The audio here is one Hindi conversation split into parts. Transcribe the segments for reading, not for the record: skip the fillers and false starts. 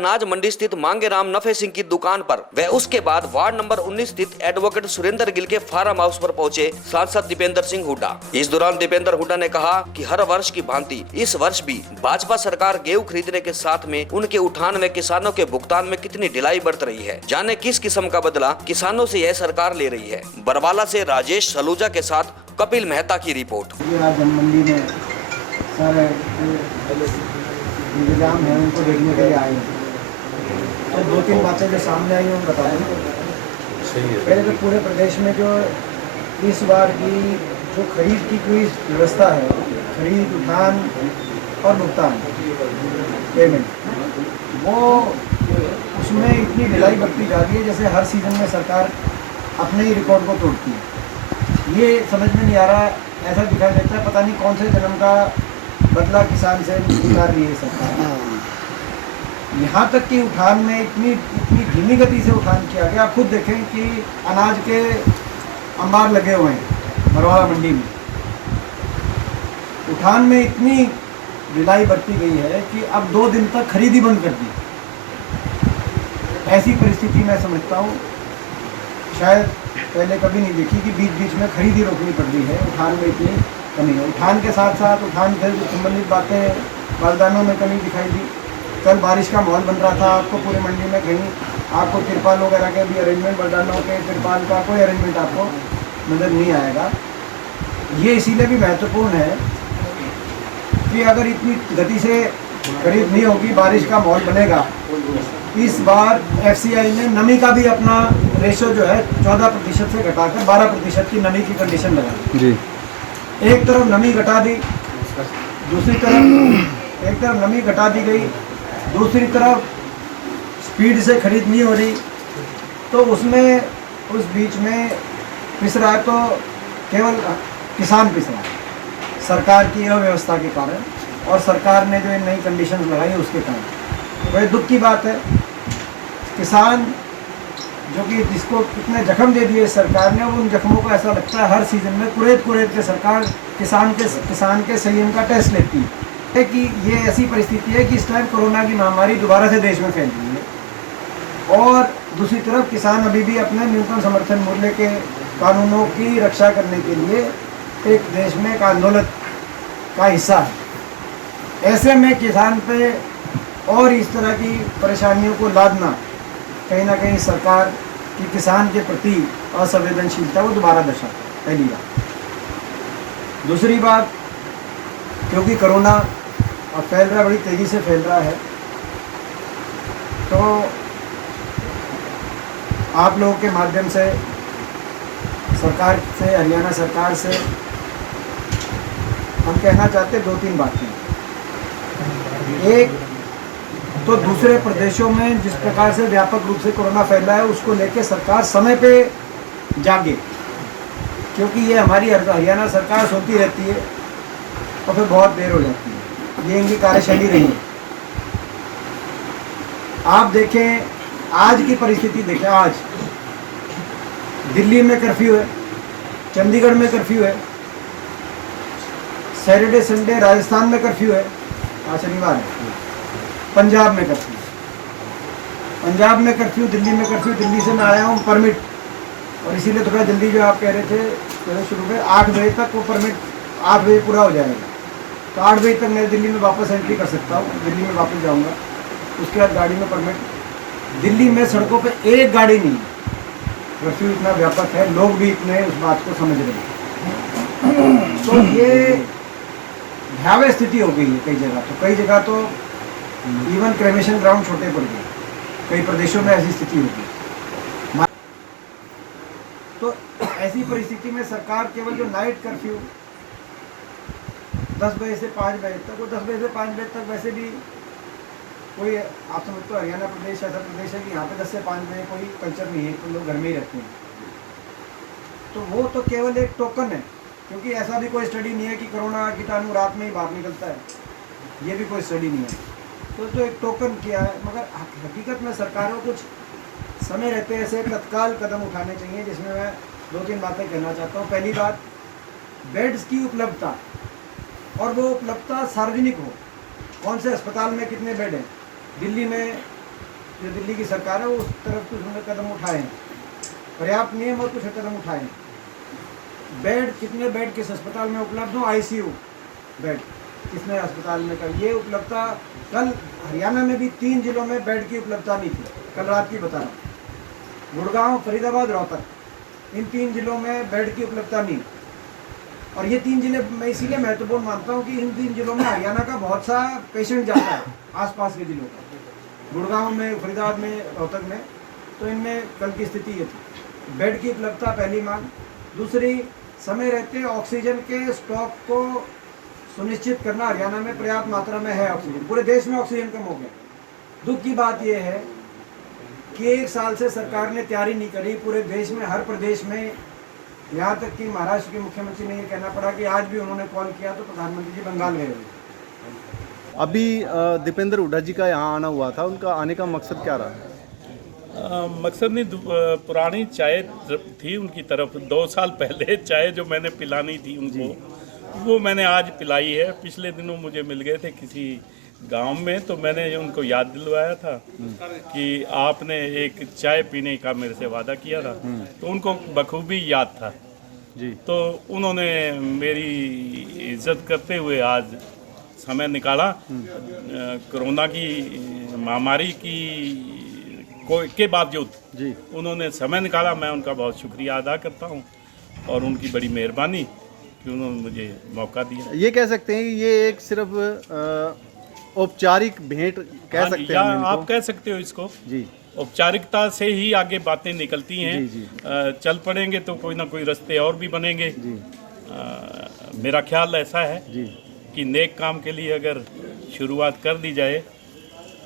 अनाज मंडी स्थित मांगेराम नफे सिंह की दुकान पर व उसके बाद वार्ड नंबर 19 स्थित एडवोकेट सुरेंद्र गिल के फार्म हाउस पर पहुंचे सांसद दीपेंद्र सिंह हुड्डा। इस दौरान दीपेंद्र हुड्डा ने कहा कि हर वर्ष की भांति इस वर्ष भी भाजपा सरकार गेहूं खरीदने के साथ में उनके उठान में किसानों के भुगतान में कितनी ढिलाई बरत रही है। जाने किस किस्म का बदला किसानों से यह सरकार ले रही है। बरवाला से राजेश सलूजा के साथ कपिल मेहता की रिपोर्ट। मंडी में सारे इंतजाम है उनको देखने के लिए आए हैं। तो दो तीन बातें जो सामने आई हैं बता दें। पहले तो पूरे प्रदेश में जो इस बार की जो खरीद की कोई व्यवस्था है, खरीद, उठान और भुगतान पेमेंट, वो उसमें इतनी ढिलाई बरती जा रही है जैसे हर सीज़न में सरकार अपने ही रिकॉर्ड को तोड़ती है। ये समझ में नहीं आ रहा, ऐसा दिखाई देता है पता नहीं कौन से जन्म का बदला किसान से निकाल रही है सरकार। यहाँ तक कि उठान में इतनी धीमी गति से उठान किया गया। आप खुद देखें कि अनाज के अंबार लगे हुए हैं बरवाला मंडी में। उठान में इतनी ढिलाई बरती गई है कि अब 2 दिन तक खरीदी बंद कर दी। ऐसी परिस्थिति मैं समझता हूँ शायद पहले कभी नहीं देखी कि बीच बीच में खरीदी रोकनी पड़ रही है। उठान में इतनी कमी है। उठान के साथ साथ उठान से संबंधित बातें, बारदानों में कमी दिखाई दी। कल बारिश का माहौल बन रहा था, आपको पूरी मंडी में कहीं आपको तिरपाल वगैरह के भी अरेंजमेंट, बारदानों के तिरपाल का कोई अरेंजमेंट आपको नज़र नहीं आएगा। ये इसीलिए भी महत्वपूर्ण है कि अगर इतनी गति से खरीद नहीं होगी, बारिश का माहौल बनेगा। इस बार FCI ने नमी का भी अपना रेशो जो है 14% से घटाकर 12% की नमी की कंडीशन लगा दी। एक तरफ नमी घटा दी, दूसरी तरफ एक तरफ नमी घटा दी गई, दूसरी तरफ स्पीड से खरीद नहीं हो रही। तो उसमें उस बीच में पिस रहा है तो केवल किसान पिस रहा है सरकार की अव्यवस्था के कारण, और सरकार ने जो नई कंडीशंस लगाई उसके कारण। बड़े दुख की बात है, किसान जो कि जिसको कितने जख्म दे दिए सरकार ने, उन जख्मों को ऐसा लगता है हर सीज़न में कुरेद के सरकार किसान के संयम का टेस्ट लेती है। कि ये ऐसी परिस्थिति है कि इस टाइम कोरोना की महामारी दोबारा से देश में फैल रही है, और दूसरी तरफ किसान अभी भी अपने न्यूनतम समर्थन मूल्य के कानूनों की रक्षा करने के लिए एक देश में एक आंदोलन का हिस्सा है। ऐसे में किसान पे और इस तरह की परेशानियों को लादना कहीं ना कहीं सरकार की किसान के प्रति असंवेदनशीलता को दोबारा दर्शाता है। पहली बात। दूसरी बात, क्योंकि कोरोना अब फैल रहा है, बड़ी तेज़ी से फैल रहा है, तो आप लोगों के माध्यम से सरकार से, हरियाणा सरकार से हम कहना चाहते हैं 2-3 बातें। एक तो दूसरे प्रदेशों में जिस प्रकार से व्यापक रूप से कोरोना फैल रहा है उसको लेकर सरकार समय पे जागे, क्योंकि ये हमारी हरियाणा सरकार सोती रहती है और फिर बहुत देर हो जाती है। ये इनकी कार्यशैली रही है। आप देखें आज की परिस्थिति, देखें आज दिल्ली में कर्फ्यू है, चंडीगढ़ में कर्फ्यू है, सैटरडे संडे राजस्थान में कर्फ्यू है, आज शनिवार है, पंजाब में कर्फ्यू, पंजाब में कर्फ्यू, दिल्ली में कर्फ्यू। दिल्ली से मैं आया हूँ परमिट, और इसीलिए थोड़ा जल्दी जो आप कह रहे थे शुरू में 8 बजे तक वो परमिट 8 बजे पूरा हो जाएगा, तो 8 बजे तक मैं दिल्ली में वापस एंट्री कर सकता हूँ। दिल्ली में वापस जाऊँगा, उसके बाद गाड़ी में परमिट। दिल्ली में सड़कों पे एक गाड़ी नहीं है, कर्फ्यू इतना व्यापक है, लोग भी इतने उस बात को समझ रहे हैं। तो ये भयावह स्थिति हो गई है कई जगह तो इवन क्रेमेशन ग्राउंड छोटे पड़ गए, कई प्रदेशों में ऐसी स्थिति होगी। तो ऐसी परिस्थिति में सरकार केवल जो नाइट कर्फ्यू 10 बजे से 5 बजे तक, वो 10 बजे से 5 बजे तक वैसे भी कोई, आप समझते हो हरियाणा प्रदेश ऐसा प्रदेश है कि यहाँ पे 10 से 5 बजे कोई कल्चर नहीं है, तो लोग घर में ही रहते हैं। तो वो तो केवल एक टोकन है, क्योंकि ऐसा भी कोई स्टडी नहीं है कि कोरोना कीटाणु रात में ही बाहर निकलता है, ये भी कोई स्टडी नहीं है। तो एक टोकन किया है, मगर हकीकत में सरकारों को कुछ समय रहते ऐसे तत्काल कदम उठाने चाहिए, जिसमें मैं 2-3 बातें कहना चाहता हूँ। पहली बात, बेड्स की उपलब्धता, और वो उपलब्धता सार्वजनिक हो। कौन से अस्पताल में कितने बेड हैं? दिल्ली में जो दिल्ली की सरकार है उस तरफ कुछ उन्होंने कदम उठाए हैं, पर्याप्त नहीं है और कुछ कदम उठाए हैं। बेड, कितने बेड किस अस्पताल में उपलब्ध हो, आईसीयू बेड कितने अस्पताल में कर, ये उपलब्धता कल हरियाणा में भी 3 जिलों में बेड की उपलब्धता नहीं थी, कल रात की बता रहा हूँ। गुड़गांव, फरीदाबाद, रोहतक, इन 3 जिलों में बेड की उपलब्धता नहीं। और ये 3 जिले मैं इसीलिए महत्वपूर्ण मानता हूँ कि इन 3 जिलों में हरियाणा का बहुत सा पेशेंट जाता है, आसपास के जिलों का, गुड़गांव में, फरीदाबाद में, रोहतक में, तो इनमें कल की स्थिति ये थी। बेड की उपलब्धता पहली मांग। दूसरी, समय रहते ऑक्सीजन के स्टॉक को सुनिश्चित करना। हरियाणा में पर्याप्त मात्रा में है ऑक्सीजन, पूरे देश में ऑक्सीजन कम हो गया। दुख की बात यह है कि 1 साल से सरकार ने तैयारी नहीं करी पूरे देश में, हर प्रदेश में, यहाँ तक कि महाराष्ट्र के मुख्यमंत्री ने ये कहना पड़ा कि आज भी उन्होंने कॉल किया तो प्रधानमंत्री जी बंगाल गए हुए। अभी दीपेंद्र हुड्डा जी का यहाँ आना हुआ था, उनका आने का मकसद क्या रहा? मकसद नहीं, पुरानी चाय थी उनकी तरफ, 2 साल पहले चाय जो मैंने पिलानी थी उनको, वो मैंने आज पिलाई है। पिछले दिनों मुझे मिल गए थे किसी गांव में, तो मैंने उनको याद दिलवाया था कि आपने एक चाय पीने का मेरे से वादा किया था, तो उनको बखूबी याद था जी। तो उन्होंने मेरी इज्जत करते हुए आज समय निकाला। कोरोना की महामारी के बावजूद जी उन्होंने समय निकाला, मैं उनका बहुत शुक्रिया अदा करता हूँ और उनकी बड़ी मेहरबानी कि उन्होंने मुझे मौका दिया। ये कह सकते हैं कि ये एक सिर्फ औपचारिक भेंट कह हाँ, सकते या हैं आप कह सकते हो इसको, जी। औपचारिकता से ही आगे बातें निकलती हैं। जी, चल पड़ेंगे तो कोई ना कोई रास्ते और भी बनेंगे। जी मेरा ख्याल ऐसा है जी कि नेक काम के लिए अगर शुरुआत कर दी जाए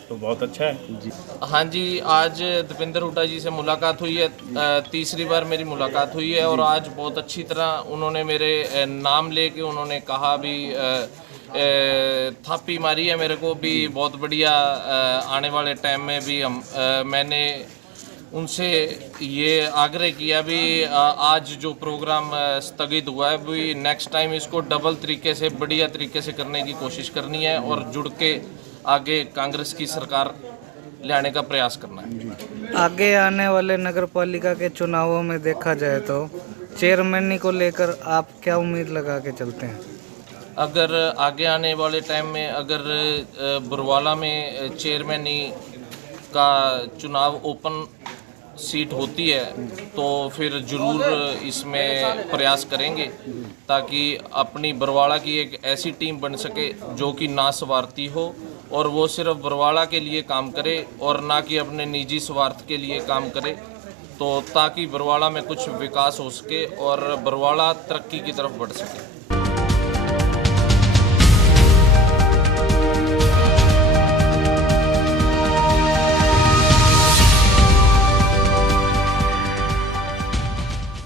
तो बहुत अच्छा है। जी। हाँ जी, आज दीपेंद्र हुड्डा जी से मुलाकात हुई है, तीसरी बार मेरी मुलाकात हुई है और आज बहुत अच्छी तरह उन्होंने मेरे नाम लेके उन्होंने कहा भी, थापी मारी है मेरे को भी, बहुत बढ़िया। आने वाले टाइम में भी मैंने उनसे ये आग्रह किया भी, आज जो प्रोग्राम स्थगित हुआ है भी, नेक्स्ट टाइम इसको डबल तरीके से, बढ़िया तरीके से करने की कोशिश करनी है और जुड़ के आगे कांग्रेस की सरकार लाने का प्रयास करना है। आगे आने वाले नगर पालिका के चुनावों में देखा जाए तो चेयरमैनी को लेकर आप क्या उम्मीद लगा के चलते हैं? अगर आगे आने वाले टाइम में अगर बरवाला में चेयरमैनी का चुनाव ओपन सीट होती है तो फिर ज़रूर इसमें प्रयास करेंगे ताकि अपनी बरवाड़ा की एक ऐसी टीम बन सके जो कि ना स्वार्थी हो और वो सिर्फ बरवाड़ा के लिए काम करे और ना कि अपने निजी स्वार्थ के लिए काम करे, तो ताकि बरवाड़ा में कुछ विकास हो सके और बरवाड़ा तरक्की की तरफ बढ़ सके।